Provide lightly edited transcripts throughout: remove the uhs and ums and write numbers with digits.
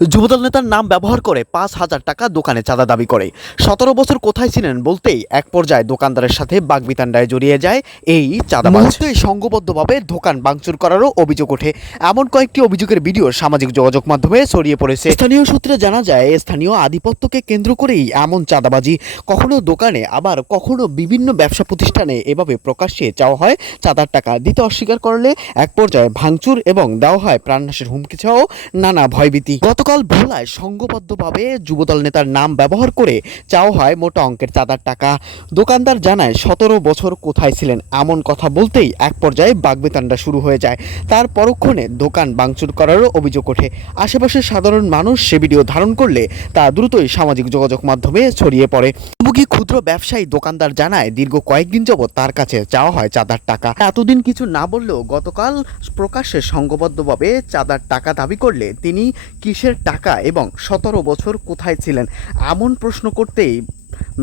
যুবদল নেতার নাম ব্যবহার করে ৫,০০০ টাকা দোকানে চাঁদা দাবি করে। ১৭ বছর কোথায় ছিলেন বলতেই এক পর্যায়ে দোকানদারের সাথে বাগবিতণ্ডায় জড়িয়ে যায় এই চাঁদাবাজ। মুহূর্তেই সংঘবদ্ধভাবে দোকান ভাঙচুর করারও অভিযোগ ওঠে। এমন কয়েকটি অভিযোগের ভিডিও সামাজিক যোগাযোগ মাধ্যমে ছড়িয়ে পড়েছে। স্থানীয় সূত্রে জানা যায়, স্থানীয় আধিপত্যকে কেন্দ্র করেই এমন চাঁদাবাজি। কখনো দোকানে, আবার কখনো বিভিন্ন ব্যবসা প্রতিষ্ঠানে এভাবে প্রকাশ্যে চাওয়া হয় চাঁদার টাকা। দিতে অস্বীকার করলে এক পর্যায়ে ভাঙচুর এবং দেওয়া হয় প্রাণনাশের হুমকি ছাড়াও নানা ভয়ভীতি। গতকাল ভোলায় সংঘবদ্ধভাবে যুবদল নেতার নাম ব্যবহার করে চাওয়া হয় মোটা অঙ্কের চাঁদার টাকা। দোকানদার জানায়, ১৭ বছর কোথায় ছিলেন এমন কথা বলতেই এক পর্যায়ে বাগবিতণ্ডা শুরু হয়ে যায়। তার পরক্ষণে দোকান ভাঙচুর করারও অভিযোগ ওঠে। আশেপাশের সাধারণ মানুষ সে ভিডিও ধারণ করলে তা দ্রুতই সামাজিক যোগাযোগ মাধ্যমে ছড়িয়ে পড়ে। ভুক্তভোগী ক্ষুদ্র ব্যবসায়ী দোকানদার জানায়, দীর্ঘ কয়েকদিন যাবৎ তার কাছে চাওয়া হয় চাঁদার টাকা। এতদিন কিছু না বললেও গতকাল প্রকাশ্যে সংঘবদ্ধভাবে চাঁদার টাকা দাবি করলে তিনি কিসের টাকা এবং ১৭ বছর কোথায় ছিলেন এমন প্রশ্ন করতেই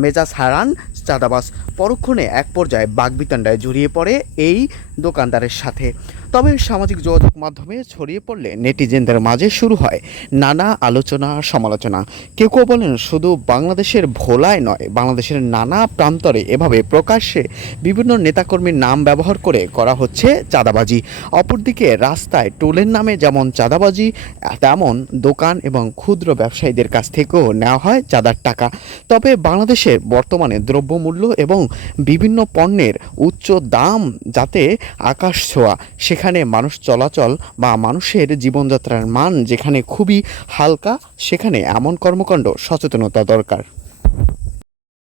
মেজাজ হারান চাঁদাবাজ। পরক্ষণে এক পর্যায়ে বাগবিতণ্ডায় জড়িয়ে পড়ে এই দোকানদারের সাথে। তবে সামাজিক যোগাযোগ মাধ্যমে ছড়িয়ে পড়লে নেটিজেনদের মাঝে শুরু হয় নানা আলোচনা সমালোচনা। কেউ কেউ বলেন, শুধু বাংলাদেশের ভোলায় নয়, বাংলাদেশের নানা প্রান্তরে এভাবে প্রকাশ্যে বিভিন্ন নেতাকর্মীর নাম ব্যবহার করে করা হচ্ছে চাঁদাবাজি। অপরদিকে রাস্তায় টোলের নামে যেমন চাঁদাবাজি, তেমন দোকান এবং ক্ষুদ্র ব্যবসায়ীদের কাছ থেকেও নেওয়া হয় চাঁদার টাকা। তবে বাংলাদেশের বর্তমানে দ্রব্যমূল্য এবং বিভিন্ন পণ্যের উচ্চ দাম যাতে আকাশ ছোঁয়া, সেখানে মানুষ চলাচল বা মানুষের জীবনযাত্রার মান যেখানে খুবই হালকা, সেখানে এমন কর্মকাণ্ড সচেতনতা দরকার।